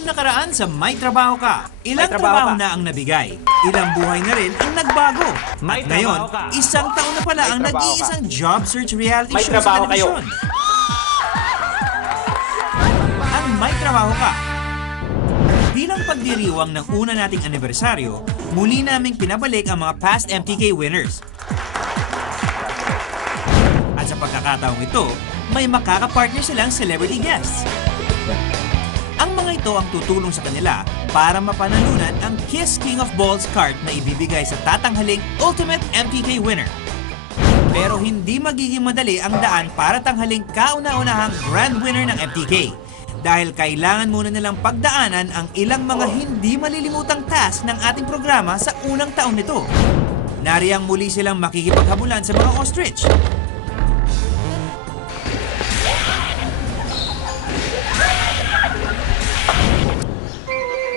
Ang nakaraan sa May Trabaho Ka. Ilang trabaho na ang nabigay. Ilang buhay na rin ang nagbago. At ngayon, isang taon na pala ang nag-iisang job search reality show sa telebisyon. Ang May Trabaho Ka. Bilang pagdiriwang ng una nating anibersaryo, muli naming pinabalik ang mga past MTK winners. At sa pagkakataong ito, may makakapartner silang celebrity guests. Ang mga ito ang tutulong sa kanila para mapanalunan ang Kiss King of Balls card na ibibigay sa tatanghaling Ultimate MTK winner. Pero hindi magiging madali ang daan para tanghaling kauna-unahang grand winner ng MTK. Dahil kailangan muna nilang pagdaanan ang ilang mga hindi malilimutang task ng ating programa sa unang taon nito. Nariyang muli silang makikipaghabulan sa mga ostrich.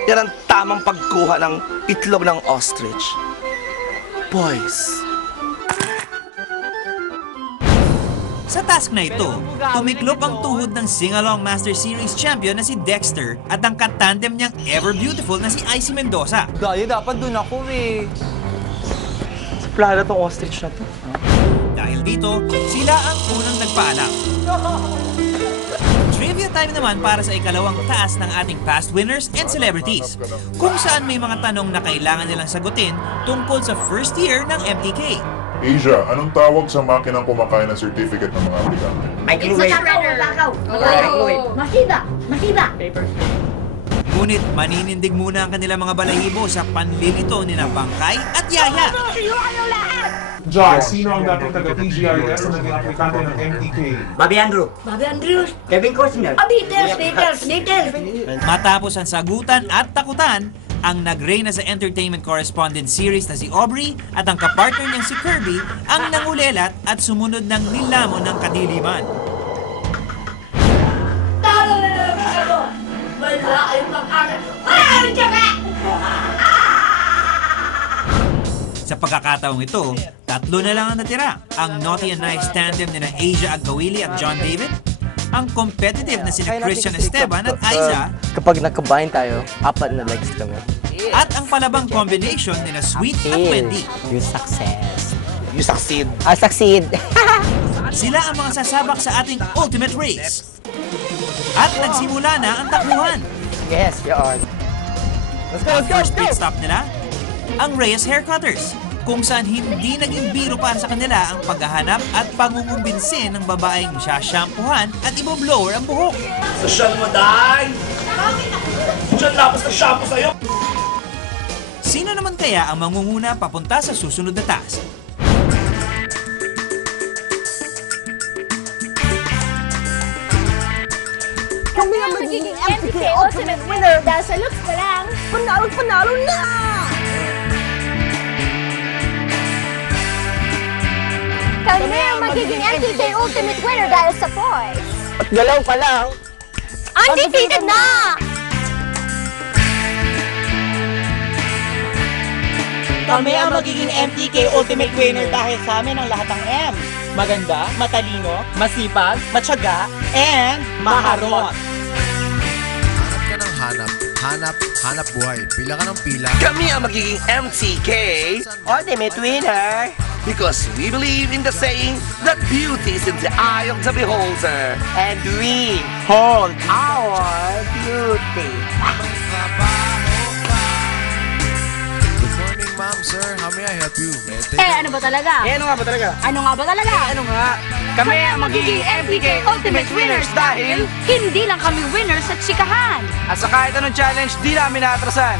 Yan ang tamang pagkuha ng itlog ng ostrich. Boys. Sa task na ito, tumiklop ang tuhod ng Sing-Along Master Series champion na si Dexter at ang katandem niyang ever-beautiful na si Icy Mendoza. Dahil dapat dun ako eh. Plano tong ostrich na to. Dahil dito, sila ang unang nagpaalam. Trivia time naman para sa ikalawang task ng ating past winners and celebrities, kung saan may mga tanong na kailangan nilang sagutin tungkol sa first year ng MTK. Asia, anong tawag sa makinang kumakain ng certificate ng mga aplikante? Microwave. Masiba. Masiba. Ngunit maninindig muna ang kanilang mga balahibo sa panlilito ni na Bangkay at Yaya. John, sino ang dating taga-TGIS na naging aplikante ng MTK? Bobby Andrew. Bobby Andrews. Kevin Costner. Beatles. Matapos ang sagutan at takutan, ang nagreyna sa entertainment correspondent series na si Aubrey at ang kapartner niyang si Kirby ang nangulelat at sumunod ng nilamon ng kadiliman. Sa pagkakataong ito, tatlo na lang ang natira. Ang Naughty and Nice tandem ni na Asia Agawili at John David, ang competitive na sina Christian Esteban at Aiza, Kapag nagkabahin tayo, 4 na legs kami. at ang palabang combination ni na Sweet at Wendy. You success. You succeed. I succeed. Sila ang mga sasabak sa ating ultimate race. At nagsimula na ang takbuhan. Yes, yun. Ang first pit stop nila, ang Reyes Haircutters, kung saan hindi naging biro para sa kanila ang paghahanap at pangungumbinsin ng babaeng sashampuhan at iboblower ang buhok. Social mo, Day! Diyan tapos na shampoo sa'yo! Sino naman kaya ang mangunguna papunta sa susunod na task? Kami ang magiging MTK Ultimate Winner dahil sa looks pa lang. Panalo na! Kami ang magiging MTK Ultimate Winner dahil sa poise. At galaw pa lang. Undefeated na! Kami ang magiging MTK Ultimate Winner dahil sa amin ang lahat ng M. Maganda, matalino, masipag, matyaga, and maharot. Hanap ka ng hanap buhay. Pila ka ng pila. Kami ang magiging MTK Ultimate winner. because we believe in the saying that beauty is in the eye of the beholder. And we hold our beauty. Good morning, ma'am, sir. How may I help you? Ano ba talaga? Ano nga ba talaga? Ano nga ba talaga? Ano nga? Kami ang magiging MTK Ultimate Winners dahil hindi lang kami winners sa chikahan. at sa kahit anong challenge, di namin naatrasan.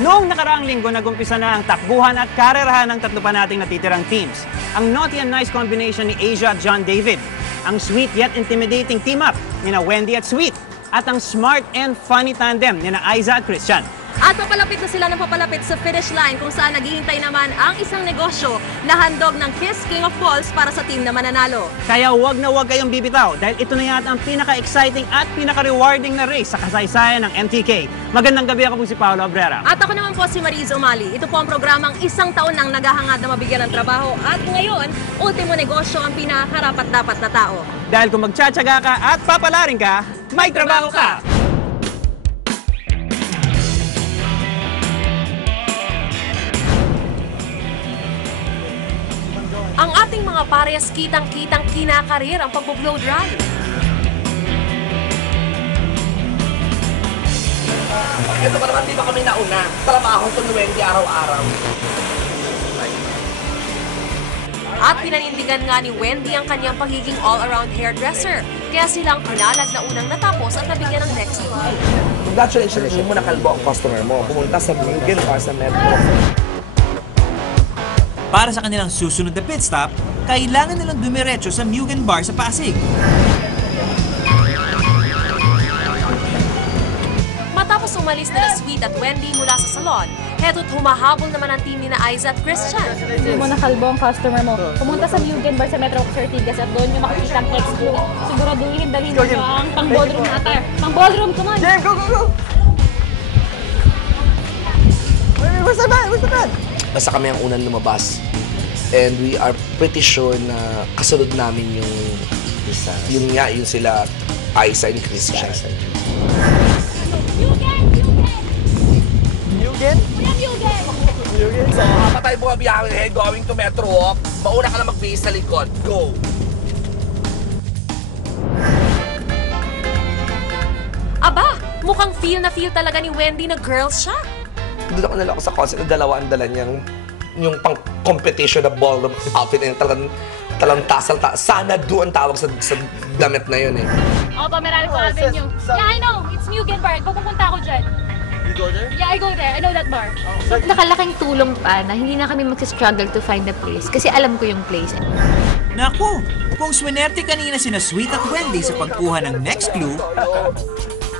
Noong nakaraang linggo, nagumpisa na ang takbuhan at karerahan ng tatlo pa nating natitirang teams. Ang Naughty and Nice combination ni Asia at John David. Ang sweet yet intimidating team-up ni na Wendy at Sweet. At ang smart and funny tandem ni na Aiza at Christian. At papalapit na sila ng papalapit sa finish line kung saan naghihintay naman ang isang negosyo na handog ng Kiss King of Balls para sa team na mananalo. Kaya huwag na huwag kayong bibitaw dahil ito na yata ang pinaka-exciting at pinaka-rewarding na race sa kasaysayan ng MTK. Magandang gabi, ako po si Paolo Abrera. At ako naman po si Mariz Umali. Ito po ang programang isang taon nang naghahangad na mabigyan ng trabaho at ngayon, ultimo negosyo ang pinakarapat-dapat na tao. Dahil kung magtsatsaga ka at papalarin ka, may trabaho ka! Ang ating mga parehas kitang-kitang kinakarir ang pagbo-blow dry. Ito pa naman, di ba kami nauna? Trabaho ko ni Wendy araw-araw. At pinanindigan nga ni Wendy ang kanyang pagiging all-around hairdresser. Kaya silang pinalad na unang natapos at nabigyan ng next clue. Congratulations, hindi mo nakalbo ang customer mo. Pumunta sa Mugen Bar sa Metro. Para sa kanilang susunod na pit stop, kailangan nilang dumiretso sa Mugen Bar sa Pasig. Matapos umalis nila Sweet at Wendy mula sa salon, heto't humahabol naman ang team ni na Aiza at Christian. Hindi mo nakalbo ang customer mo. Pumunta sa Mugen Bar sa Metro Ortigas at doon yung makikita ang next clue. Siguraduhin dalhin mo ang pang-ballroom na attire. Pang-ballroom, come on! Game, go, go, go! Where's the man? Basta kami ang unang lumabas. And we are pretty sure na kasunod namin yung sila Aiza and Christian. Mugen? So, habang tayo bumabiyahe going to Metro Walk, mauna ka na magbihis sa likod. Go! Aba, mukhang feel na feel talaga ni Wendy na girls siya. Doon ako nalako sa concert na dalawa ang dala niyang yung pang-competition na ballroom outfit na talang tasal. Sana doon ang tawag sa damit na yun eh. Opo, Meralco Avenue. Yeah, I know. It's Mugen Bar. Pupunta ako dyan. You go there? Yeah, I go there. I know that bar. Nakalaking tulong pa na hindi na kami mag-struggle to find a place kasi alam ko yung place. Naku, kung swinerte kanina sina Sweet at Wendy sa pagkuha ng next clue,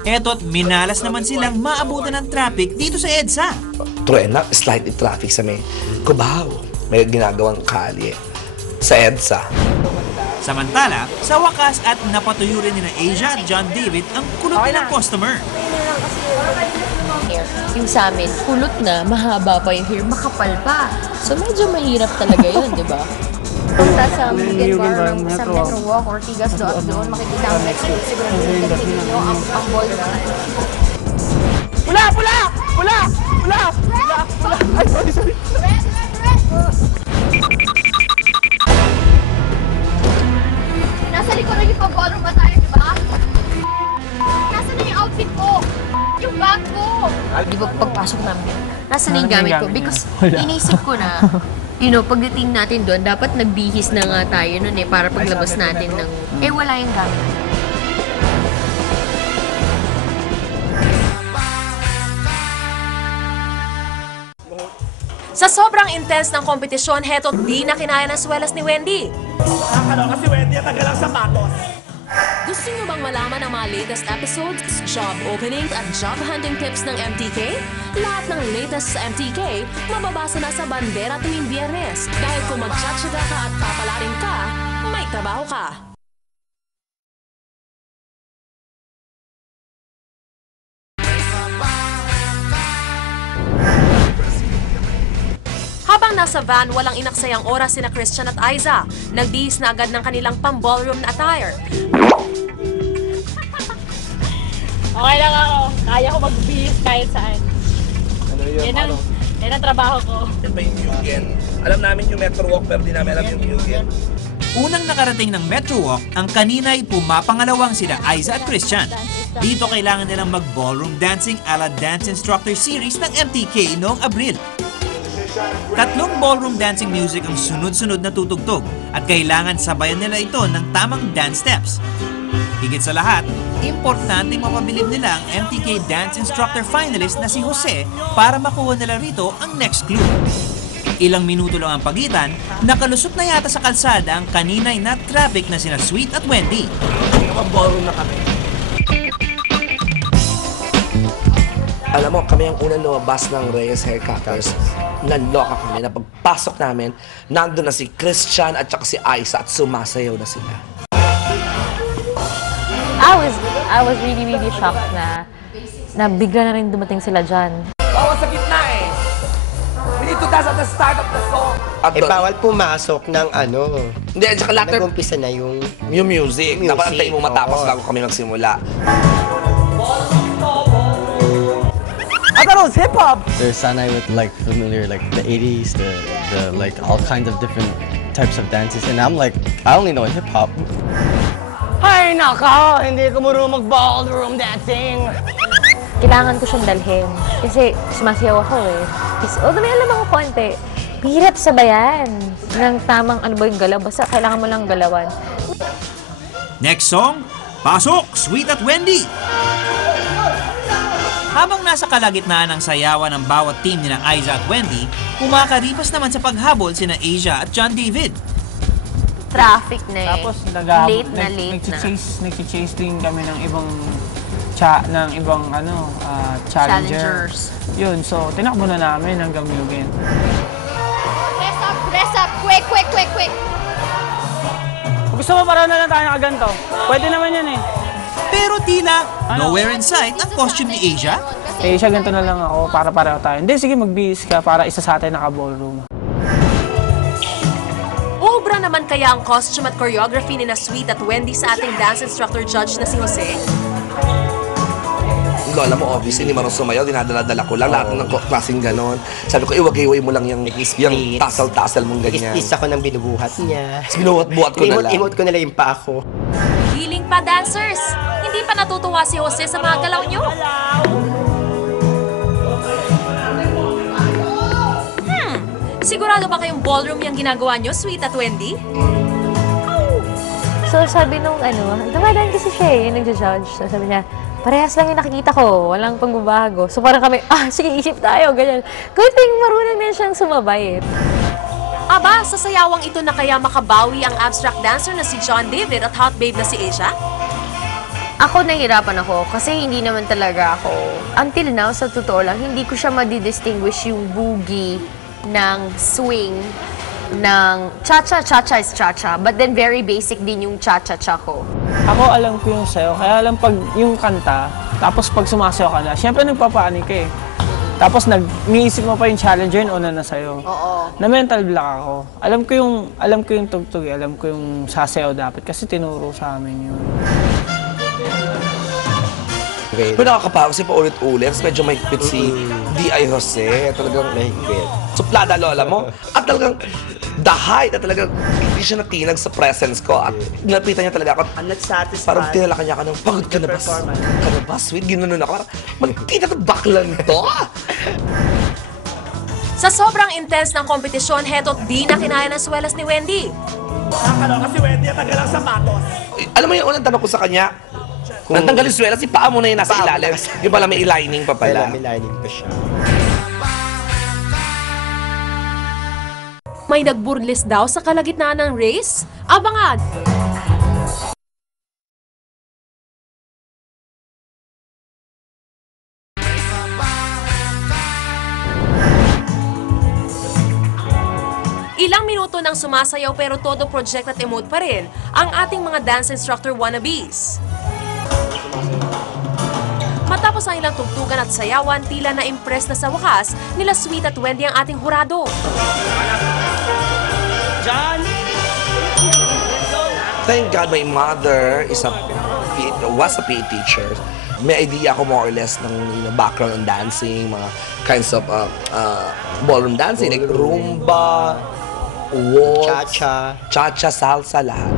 eto't minalas naman silang maabutan ng traffic dito sa EDSA. Truena, slight traffic sa may Cubao. May ginagawang kalye sa EDSA. Samantala, sa wakas at napatuyo rin ni na Asia at John David ang kulot nilang customer. Yung sa amin, kulot na, mahaba pa yung hair, makapal pa. So medyo mahirap talaga yun, di ba? Punta sa Mugen Bar, sa Metro Walk, Ortigas, doon makikita ang next week. Siguro dalhin nyo ang ballroom. Pula! Ay, sorry. Nasa likuran yung pang-ballroom attire, di ba? Nasa na yung outfit ko? Yung bag ko! Di ba pagpasok namin, nasa na yung gamit ko? Because inisip ko na, pagdating natin doon, dapat nagbihis na nga tayo nun para paglabas natin ng, wala yung gamit. Sa sobrang intense ng kompetisyon, heto't di na kinaya ng swelas ni Wendy. Kasi Wendy at tagalang sapatos. Gusto niyo bang malaman ang mga latest episodes, job openings at job hunting tips ng MTK? Lahat ng latest sa MTK, mababasa na sa Bandera tuwing Biyernes. Dahil kung magtsatsaga ka at papalarin ka, may trabaho ka. Habang nasa van, walang inaksayang oras sina Christian at Aiza. Nagbihis na agad ng kanilang pang-ballroom na attire. Okay lang ako. Kaya ko magbihis kahit saan. Yan ang trabaho ko. Yan ba yung Mugen? Alam namin yung Metro Walk pero di namin alam yung Mugen. Unang nakarating ng Metro Walk, ang kanina'y pumapangalawang sina Aiza at Christian. Dito kailangan nilang mag-ballroom dancing ala Dance Instructor Series ng MTK noong Abril. Tatlong ballroom dancing music ang sunod-sunod na tutugtog at kailangan sabayan nila ito ng tamang dance steps. Higit sa lahat, importanteng mapabilib nila ang MTK Dance Instructor Finalist na si Jose para makuha nila rito ang next clue. Ilang minuto lang ang pagitan, nakalusot na yata sa kalsada ang kanina'y na traffic na sina Sweet at Wendy. Ballroom na kami. Alam mo, kami ang unang lumabas ng Reyes Hair Cutters. Naloka kami na pagpasok namin, nandun na si Christian at saka si Aiza at sumasayaw na sila. I was really shocked na bigla na rin dumating sila dyan. Bawal sa gitna eh! We need to dance at the start of the song! At bawal pumasok ng ano. Hindi, at saka later, nag-umpisa na yung music. Dapat antayin mo matapos bago kami magsimula. Ataros, hip-hop! There's sanay with like familiar, like the 80s, the like all kinds of different types of dances. And I'm like, I only know hip-hop. Ay, nako! Hindi ko marunong mag-ballroom dancing! Kailangan ko siyang dalhin. Kasi sumasayaw ako eh. Although may alam ako konti, hirap sabayan ng tamang ano ba yung galaw. Basta kailangan mo lang galawan. Next song, Pasok, Sweet at Wendy! Habang nasa kalagitnaan ng sayawan ng bawat team nina Aiza at Wendy, kumakaripas naman sa paghabol sina Asia at John David. Traffic na eh. Tapos late na. Nag-chase din kami ng ibang challengers. Yun, so tinakbo na namin hanggang Mugen. Press up, quick. Kung gusto mo parang na lang tayo nakaganto, pwede naman yan eh. Pero tila, nowhere in sight ang costume ni Asia. Asia, ganito na lang ako para pareho tayo. Hindi, sige magbihis ka para isa sa atin naka-ballroom. Obra naman kaya ang costume at choreography ni na Sweet at Wendy sa ating dance instructor judge na si Jose? Lola mo, obviously, hindi marunong sumayaw, dinadala-dala ko lang, lahat ng klaseng ganon. Sabi ko, iwagay-iway mo lang yung tasal-tasal mong ganyan. Is ako nang binubuhat niya. Binubuhat ko na lang. Imot ko na lang yung pa ako. Hiling pa, dancers! Hindi pa natutuwa si Jose sa mga galaw nyo? Sigurado ba kayong ballroom yung ginagawa nyo, Sweet at Wendy? So sabi nung dumadaan kasi siya eh, yung nagja-judge. So sabi niya, parehas lang yung nakikita ko, walang pagbabago. So parang kami, sige, isip tayo, ganyan. Good thing marunong din siyang sumabay eh. Aba, sa sayawang ito na kaya makabawi ang abstract dancer na si John David at hot babe na si Asia? Ako nahihirapan ako kasi hindi naman talaga ako, until now, sa totoo lang, hindi ko siya madidistinguish yung boogie ng swing, ng cha-cha is cha-cha, but then very basic din yung cha-cha ko. Ako alam ko yung sayo, kaya alam pag yung kanta, tapos pag sumasayaw ka na, syempre nagpapanik ka eh. Tapos niisip mo pa yung challenger, una na sa'yo. Oo. Na mental block ako. Alam ko yung tugtog, alam ko yung sasayaw dapat kasi tinuro sa amin yun. Pero nakakapagod kasi paulit-ulit, medyo mahigpit si D.I. Jose, talagang mahigpit. Suplada, lola mo. At talagang the height, at talagang hindi siya natinag sa presence ko. At napitan niya talaga ako. Parang tinalakan niya ako ng, pagod ka na ba? Ka na ba, sweet? Ginanon ako. Magkita na baklan to. Sa sobrang intense ng kompetisyon, heto't di na kinaya ng swelas ni Wendy. Kasi Wendy, tagal ang sapatos. Alam mo yung unang tanong ko sa kanya, kung natanggal yung swelas, si paa mo na yung nasa ilalim. Yung pala may lining pa pala. May lining pa siya. May nagburlis daw sa kalagitnaan ng race? Abangan! Ilang minuto nang sumasayaw pero todo project at emote pa rin ang ating mga dance instructor wannabes. Matapos ang ilang tugtugan at sayawan, tila na-impress na sa wakas nila Sweet at Wendy ang ating hurado. Thank God my mother was a PE teacher. May idea ako more or less ng background on dancing, mga kinds of ballroom dancing, like rumba, waltz, cha-cha, salsa, lahat.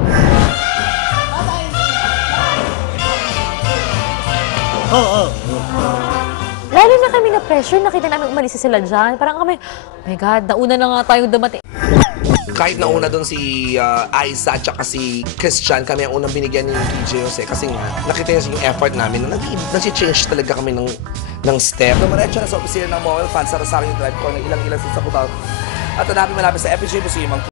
Lalo na kami na-pressure, nakita namin umalis sila dyan. Parang kami, oh my God, nauna na nga tayong dumating. Kahit nauna doon si Aiza at saka si Christian, kami ang unang binigyan ni DJ Jose kasi nga, nakita niya yung effort namin na nasi-change talaga kami ng step. Dumaretso na sa opisina ng Mobile Fans sa Rosario Drive ko ng ilang-ilang sa Cubao. At hanapin malapit sa FPJ Museum.